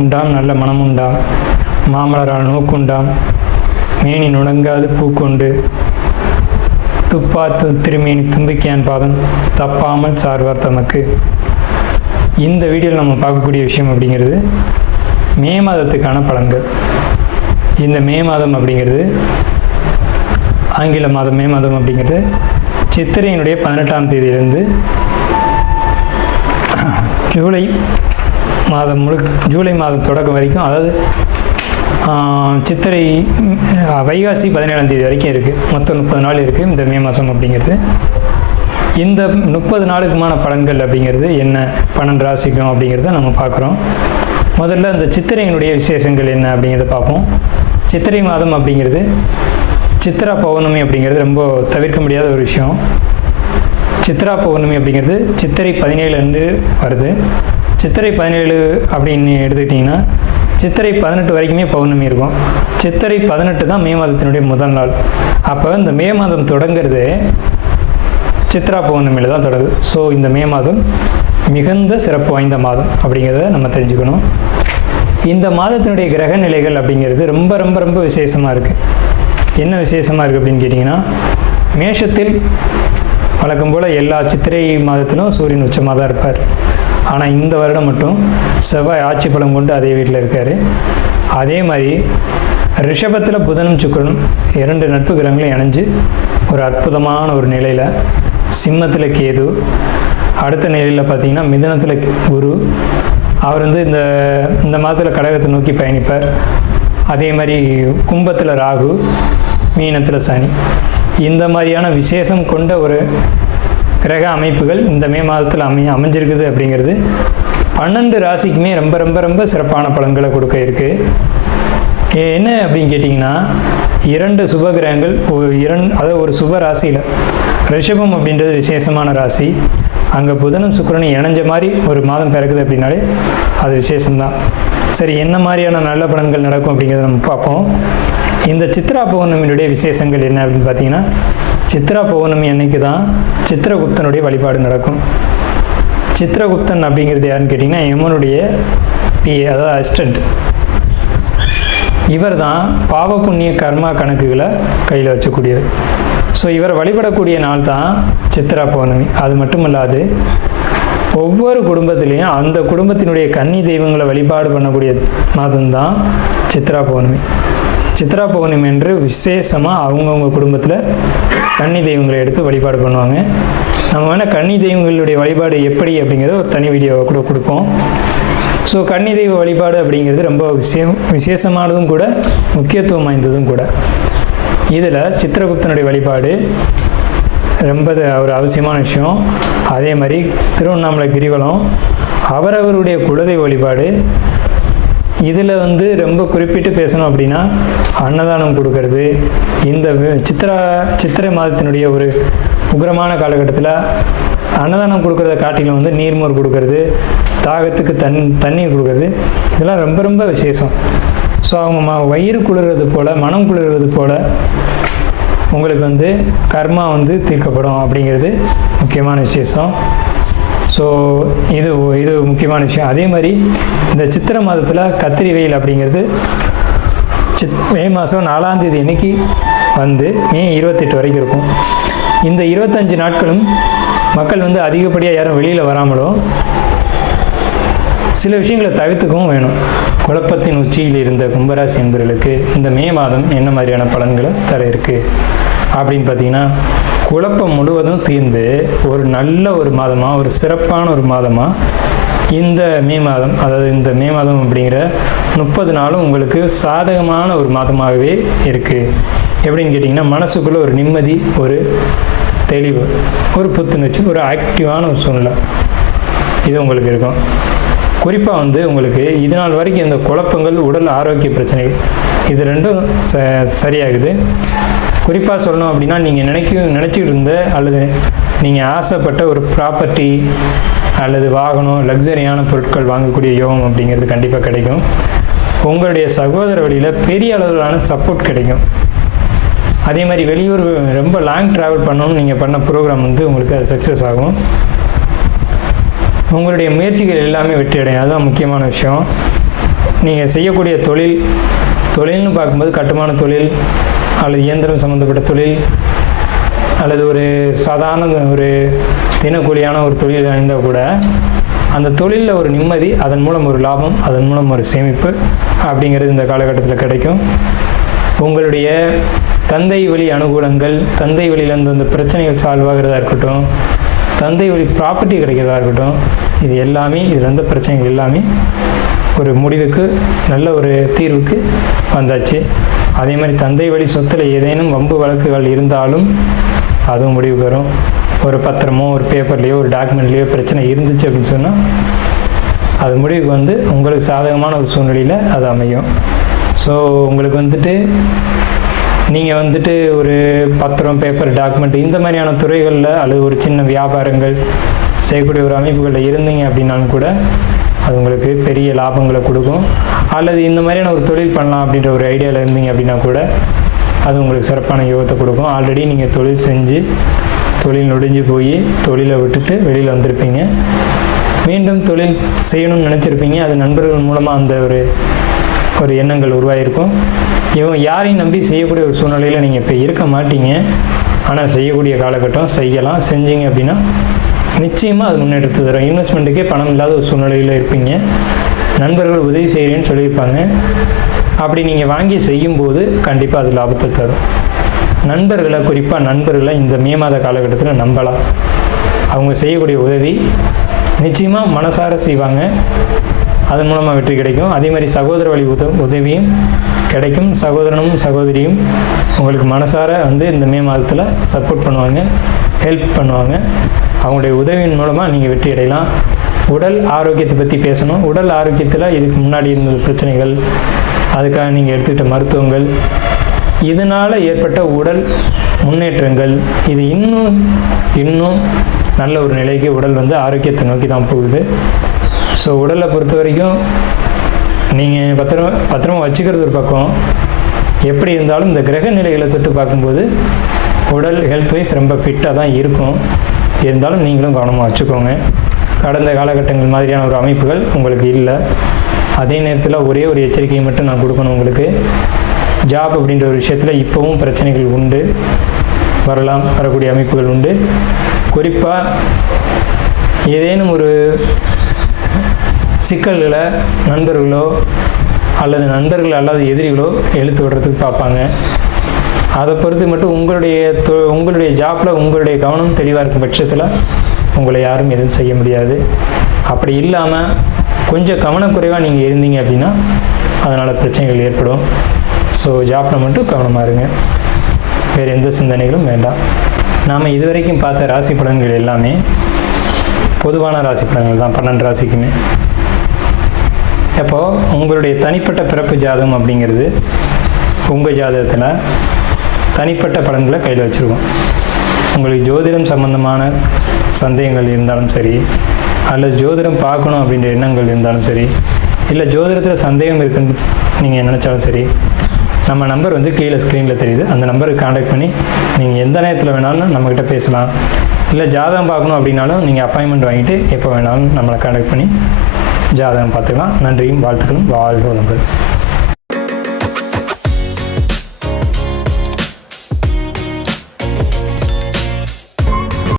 உண்டாம் நல்ல மனம் உண்டாம், மாமலரால் நோக்குண்டாம், மேனி நுடங்காது பூக்கொண்டு, துப்பாத்து திருமேனி தும்பிக்கையான் பாதம் தப்பாமல் சார்வார் தமக்கு. இந்த வீடியோவில் நம்ம பார்க்கக்கூடிய விஷயம் அப்படிங்கிறது மே மாதத்துக்கான பலன்கள். இந்த மே மாதம் அப்படிங்கிறது ஆங்கில மாதம். மே மாதம் அப்படிங்கிறது சித்திரையினுடைய 18ஆம் தேதியிலிருந்து ஜூலை மாதம் ஜூலை மாதம் தொடக்கம் வரைக்கும், அதாவது சித்திரை வைகாசி 17ஆம் தேதி வரைக்கும் இருக்குது. மொத்தம் 30 நாள் இருக்குது இந்த மே மாதம் அப்படிங்கிறது. இந்த 30 நாளுக்குமான பலன்கள் அப்படிங்கிறது என்ன, 12 ராசிக்கும் அப்படிங்கிறத நம்ம பார்க்குறோம். முதல்ல இந்த சித்திரையினுடைய விசேஷங்கள் என்ன அப்படிங்கிறத பார்ப்போம். சித்திரை மாதம் அப்படிங்கிறது சித்ரா பௌர்ணமி அப்படிங்கிறது ரொம்ப தவிர்க்க முடியாத ஒரு விஷயம். சித்ரா பௌர்ணமி அப்படிங்கிறது சித்திரை 17 அன்று வருது. சித்திரை 17 அப்படின்னு எடுத்துக்கிட்டிங்கன்னா சித்திரை 18 வரைக்குமே பௌர்ணமி இருக்கும். சித்திரை 18 தான் மே மாதத்தினுடைய முதல் நாள். அப்போ இந்த மே மாதம் தொடங்கிறது சித்ரா பௌர்ணமியில் தான் தொடங்குது. ஸோ இந்த மே மாதம் மிகுந்த சிறப்பு வாய்ந்த மாதம் அப்படிங்கிறத நம்ம தெரிஞ்சுக்கணும். இந்த மாதத்தினுடைய கிரக நிலைகள் அப்படிங்கிறது ரொம்ப ரொம்ப ரொம்ப விசேஷமாக இருக்குது. என்ன விசேஷமாக இருக்குது அப்படின்னு கேட்டிங்கன்னா, மேஷத்தில் வழக்கம் போல் எல்லா சித்திரை மாதத்திலும் சூரியன் உச்சமாக தான் இருப்பார். ஆனால் இந்த வருடம் மட்டும் செவ்வாய் ஆட்சி பலம் கொண்டு அதே வீட்டில் இருக்கார். அதே மாதிரி ரிஷபத்தில் புதனும் சுக்கிரனும் 2 நட்பு கிரகங்களும் இணைஞ்சு ஒரு அற்புதமான ஒரு நிலையில், சிம்மத்தில் கேது, அடுத்த நிலையில் பார்த்திங்கன்னா மிதுனத்தில் குரு, அவர் இந்த மாதத்தில் கடகத்தை நோக்கி பயணிப்பார். அதே மாதிரி கும்பத்தில் ராகு, மீனத்தில் சனி. இந்த மாதிரியான விசேஷம் கொண்ட ஒரு கிரக அமைப்புகள் இந்த மே மாதத்தில் அமைஞ்சிருக்குது அப்படிங்கிறது 12 ராசிக்குமே ரொம்ப ரொம்ப ரொம்ப சிறப்பான பலன்களை கொடுக்க இருக்குது. என்ன அப்படின்னு கேட்டிங்கன்னா, 2 சுப கிரகங்கள் அதாவது ஒரு சுப ராசியில், ரிஷபம் அப்படின்றது விசேஷமான ராசி, அங்கே புதனும் சுக்கிரனும் இணைஞ்ச மாதிரி ஒரு மாதம் பிறக்குது அப்படின்னாலே அது விசேஷம்தான். சரி, என்ன மாதிரியான நல்ல பலன்கள் நடக்கும் அப்படிங்கிறத நம்ம பார்ப்போம். இந்த சித்ரா பௌர்ணமியினுடைய விசேஷங்கள் என்ன அப்படின்னு பார்த்தீங்கன்னா, சித்ரா பௌர்ணமி அன்னைக்கு தான் சித்திரகுப்தனுடைய வழிபாடு நடக்கும். சித்திரகுப்தன் அப்படிங்கிறது யாருன்னு கேட்டிங்கன்னா, யமனுடைய பிஏ, அதாவது அசிஸ்டண்ட். இவர் தான் பாவ புண்ணிய கர்மா கணக்குகளை கையில் வச்சக்கூடியவர். ஸோ இவர் வழிபடக்கூடிய நாள் தான் சித்ரா பௌர்ணமி. அது மட்டும் இல்லாது ஒவ்வொரு குடும்பத்திலையும் அந்த குடும்பத்தினுடைய கன்னி தெய்வங்களை வழிபாடு பண்ணக்கூடிய மாதம்தான் சித்ரா பௌர்ணமி. சித்ரா பௌர்ணமி என்று விசேஷமாக அவங்கவுங்க குடும்பத்தில் கன்னி தெய்வங்களை எடுத்து வழிபாடு பண்ணுவாங்க. நம்ம வேணால் கன்னி தெய்வங்களுடைய வழிபாடு எப்படி அப்படிங்கிறத ஒரு தனி வீடியோவை கூட கொடுப்போம். ஸோ கன்னி தெய்வ வழிபாடு அப்படிங்கிறது ரொம்ப விசேஷமானதும் கூட, முக்கியத்துவம் வாய்ந்ததும் கூட. இதில் சித்திரகுப்தனுடைய வழிபாடு ரொம்ப ஒரு அவசியமான விஷயம். அதே மாதிரி திருவண்ணாமலை கிரிவலம், அவரவருடைய குலதெய்வ வழிபாடு. இதில் ரொம்ப குறிப்பிட்டு பேசணும் அப்படின்னா, அன்னதானம் கொடுக்கறது. இந்த சித்திரை மாதத்தினுடைய ஒரு உக்கிரமான காலகட்டத்தில் அன்னதானம் கொடுக்கறத காட்டிலும் நீர்மோர் கொடுக்கறது, தாகத்துக்கு தண்ணீர் கொடுக்கறது, இதெல்லாம் ரொம்ப ரொம்ப விசேஷம். ஸோ அவங்க வயிறு குளிர்றது போல், மனம் குளிர்வது போல் உங்களுக்கு கர்மா தீர்க்கப்படும் அப்படிங்கிறது முக்கியமான விசேஷம். ஸோ இது முக்கியமான விஷயம். அதே மாதிரி இந்த சித்திரை மாதத்தில் கத்திரி வெயில் அப்படிங்கிறது மே மாதம் 4ஆம் தேதி அன்னைக்கு மே 28 வரைக்கும் இருக்கும். இந்த 25 நாட்களும் மக்கள் அதிகப்படியாக யாரும் வெளியில் வராமலும் சில விஷயங்களை தவிர்த்துக்கவும் வேணும். குழப்பத்தின் உச்சியில் இருந்த கும்பராசி என்பவர்களுக்கு இந்த மே மாதம் என்ன மாதிரியான பலன்களை தர இருக்குது அப்படின்னு பார்த்தீங்கன்னா, குழப்பம் முழுவதும் தீர்ந்து ஒரு நல்ல ஒரு மாதமாக, ஒரு சிறப்பான ஒரு மாதமாக இந்த மே மாதம், அதாவது இந்த மே மாதம் அப்படிங்கிற 30 நாளும் உங்களுக்கு சாதகமான ஒரு மாதமாகவே இருக்குது. எப்படின்னு கேட்டிங்கன்னா, மனசுக்குள்ளே ஒரு நிம்மதி, ஒரு தெளிவு, ஒரு புத்துணர்ச்சி, ஒரு ஆக்டிவான ஒரு சூழ்நிலை இது உங்களுக்கு இருக்கும். குறிப்பாக உங்களுக்கு இது நாள் வரைக்கும் இந்த குழப்பங்கள், உடல் ஆரோக்கிய பிரச்சனைகள், இது ரெண்டும் சரியாகுது. குறிப்பாக சொல்லணும் அப்படின்னா, நீங்கள் நினச்சிக்கிட்டு இருந்த அல்லது நீங்கள் ஆசைப்பட்ட ஒரு ப்ராப்பர்ட்டி அல்லது வாகனம், லக்ஸரியான பொருட்கள் வாங்கக்கூடிய யோகம் அப்படிங்கிறது கண்டிப்பாக கிடைக்கும். உங்களுடைய சகோதர வழியில் பெரிய அளவிலான சப்போர்ட் கிடைக்கும். அதே மாதிரி வெளியூர் ரொம்ப லாங் ட்ராவல் பண்ணணும்னு நீங்கள் பண்ண ப்ரோக்ராம் உங்களுக்கு அது சக்ஸஸ் ஆகும். உங்களுடைய முயற்சிகள் எல்லாமே வெற்றி அடையும். அதுதான் முக்கியமான விஷயம். நீங்கள் செய்யக்கூடிய தொழில்னு பார்க்கும்போது கட்டுமான தொழில் அல்லது இயந்திரம் சம்மந்தப்பட்ட தொழில் அல்லது ஒரு சாதாரண ஒரு தினக்கூலியான ஒரு தொழில் இருந்தால் கூட அந்த தொழிலில் ஒரு நிம்மதி, அதன் மூலம் ஒரு லாபம், அதன் மூலம் ஒரு சேமிப்பு அப்படிங்கிறது இந்த காலகட்டத்தில் கிடைக்கும். உங்களுடைய தந்தை வழி அனுகூலங்கள், தந்தை வழியிலேருந்து அந்த பிரச்சனைகள் சால்வ் ஆகிறதா இருக்கட்டும், தந்தை வழி ப்ராப்பர்ட்டி கிடைக்கிறதா இருக்கட்டும், இது எல்லாமே இதில் இருந்த பிரச்சனைகள் எல்லாமே ஒரு முடிவுக்கு, நல்ல ஒரு தீர்வுக்கு வந்தாச்சு. அதே மாதிரி தந்தை வழி சொத்தில் ஏதேனும் வம்பு வழக்குகள் இருந்தாலும் அதுவும் முடிவுக்கு வரும். ஒரு பத்திரமோ ஒரு பேப்பர்லேயோ ஒரு டாக்குமெண்ட்லேயோ பிரச்சனை இருந்துச்சு அப்படின்னு சொன்னால் அது முடிவுக்கு வந்து உங்களுக்கு சாதகமான ஒரு சூழ்நிலையில் அது அமையும். ஸோ உங்களுக்கு நீங்கள் ஒரு பத்திரம், பேப்பர், டாக்குமெண்ட் இந்த மாதிரியான துறைகளில் அல்லது ஒரு சின்ன வியாபாரங்கள் செய்யக்கூடிய ஒரு அமைப்புகளில் இருந்தீங்க அப்படின்னாலும் கூட அது உங்களுக்கு பெரிய லாபங்களை கொடுக்கும். அல்லது இந்த மாதிரியான ஒரு தொழில் பண்ணலாம் அப்படின்ற ஒரு ஐடியாவில் இருந்தீங்க அப்படின்னா கூட அது உங்களுக்கு சிறப்பான யோகத்தை கொடுக்கும். ஆல்ரெடி நீங்கள் தொழில் செஞ்சு தொழில் நொடிஞ்சு போய் தொழிலை விட்டுட்டு வெளியில் வந்திருப்பீங்க, மீண்டும் தொழில் செய்யணும்னு நினச்சிருப்பீங்க. அது நண்பர்கள் மூலமாக அந்த ஒரு எண்ணங்கள் உருவாகிருக்கும். யாரையும் நம்பி செய்யக்கூடிய ஒரு சூழ்நிலையில் நீங்கள் இப்போ இருக்க மாட்டீங்க. ஆனால் செய்யக்கூடிய காலகட்டம் செய்யலாம். செஞ்சீங்க அப்படின்னா நிச்சயமாக அது முன்னேற்றத்தை தரும். இன்வெஸ்ட்மெண்ட்டுக்கே பணம் இல்லாத ஒரு சூழ்நிலையில் இருப்பீங்க. நண்பர்கள் உதவி செய்கிறேன்னு சொல்லியிருப்பாங்க. அப்படி நீங்கள் வாங்கி செய்யும்போது கண்டிப்பாக அது லாபத்தை தரும். குறிப்பாக நண்பர்களை இந்த மே மாத காலகட்டத்தில் நம்பலாம். அவங்க செய்யக்கூடிய உதவி நிச்சயமாக மனசார செய்வாங்க. அதன் மூலமாக வெற்றி கிடைக்கும். அதே மாதிரி சகோதர வழி உதவியும் கிடைக்கும். சகோதரனும் சகோதரியும் உங்களுக்கு மனசார இந்த மே மாதத்தில் சப்போர்ட் பண்ணுவாங்க, ஹெல்ப் பண்ணுவாங்க. அவங்களுடைய உதவியின் மூலமாக நீங்கள் வெற்றி அடையலாம். உடல் ஆரோக்கியத்தை பற்றி பேசணும். உடல் ஆரோக்கியத்தில் இதுக்கு முன்னாடி இருந்த பிரச்சனைகள், அதுக்காக நீங்கள் எடுத்துக்கிட்ட மருத்துவங்கள், இதனால் ஏற்பட்ட உடல் முன்னேற்றங்கள், இது இன்னும் நல்ல ஒரு நிலைக்கு உடல் ஆரோக்கியத்தை நோக்கி தான் போகுது. ஸோ உடலை பொறுத்த வரைக்கும் நீங்கள் பத்திரமா வச்சுக்கிறது ஒரு பக்கம், எப்படி இருந்தாலும் இந்த கிரக நிலைகளை தொட்டு பார்க்கும்போது உடல் ஹெல்த் வைஸ் ரொம்ப ஃபிட்டாக தான் இருக்கும். இருந்தாலும் நீங்களும் கவனமாக வச்சுக்கோங்க. கடந்த காலகட்டங்கள் மாதிரியான ஒரு அமைப்புகள் உங்களுக்கு இல்லை. அதே நேரத்தில் ஒரே ஒரு எச்சரிக்கையை மட்டும் நான் கொடுக்கணும் உங்களுக்கு. ஜாப் அப்படின்ற ஒரு விஷயத்தில் இப்போவும் பிரச்சனைகள் உண்டு, வரக்கூடிய அமைப்புகள் உண்டு. குறிப்பாக ஏதேனும் ஒரு சிக்கல்களை நண்பர்களோ அல்லது நண்பர்கள் அல்லாத எதிரிகளோ இழுத்து விடுறதுக்கு பார்ப்பாங்க. அதை பொறுத்து மட்டும் உங்களுடைய ஜாப்பில் உங்களுடைய கவனம் தெளிவாக இருக்கும் பட்சத்தில் உங்களை யாரும் எதுவும் செய்ய முடியாது. அப்படி இல்லாமல் கொஞ்சம் கவனக்குறைவாக நீங்கள் இருந்தீங்க அப்படின்னா அதனால் பிரச்சனைகள் ஏற்படும். ஸோ ஜாப்பில் மட்டும் கவனமாக இருங்க. வேறு எந்த சிந்தனைகளும் வேண்டாம். நாம் இதுவரைக்கும் பார்த்த ராசி பலன்கள் எல்லாமே பொதுவான ராசி பலன்கள் தான், 12 ராசிக்குமே. அப்போது உங்களுடைய தனிப்பட்ட பிறப்பு ஜாதகம் அப்படிங்கிறது உங்கள் ஜாதகத்தில் தனிப்பட்ட பலன்களை கையில் வச்சுருக்கோம். உங்களுக்கு ஜோதிடம் சம்பந்தமான சந்தேகங்கள் இருந்தாலும் சரி, அல்லது ஜோதிடம் பார்க்கணும் அப்படின்ற எண்ணங்கள் இருந்தாலும் சரி, இல்லை ஜோதிடத்தில் சந்தேகம் இருக்குன்னு நீங்கள் நினச்சாலும் சரி, நம்ம நம்பர் கீழே ஸ்க்ரீனில் தெரியுது. அந்த நம்பருக்கு காண்டாக்ட் பண்ணி நீங்கள் எந்த நேரத்தில் வேணாலும் நம்மக்கிட்ட பேசலாம். இல்லை ஜாதகம் பார்க்கணும் அப்படின்னாலும் நீங்கள் அப்பாயின்மெண்ட் வாங்கிட்டு எப்போ வேணாலும் நம்மளை காண்டாக்ட் பண்ணி ஜாதகம் பார்த்துக்கலாம். நன்றியும் வாழ்த்துக்களும். வாழ்க வளமுடன்.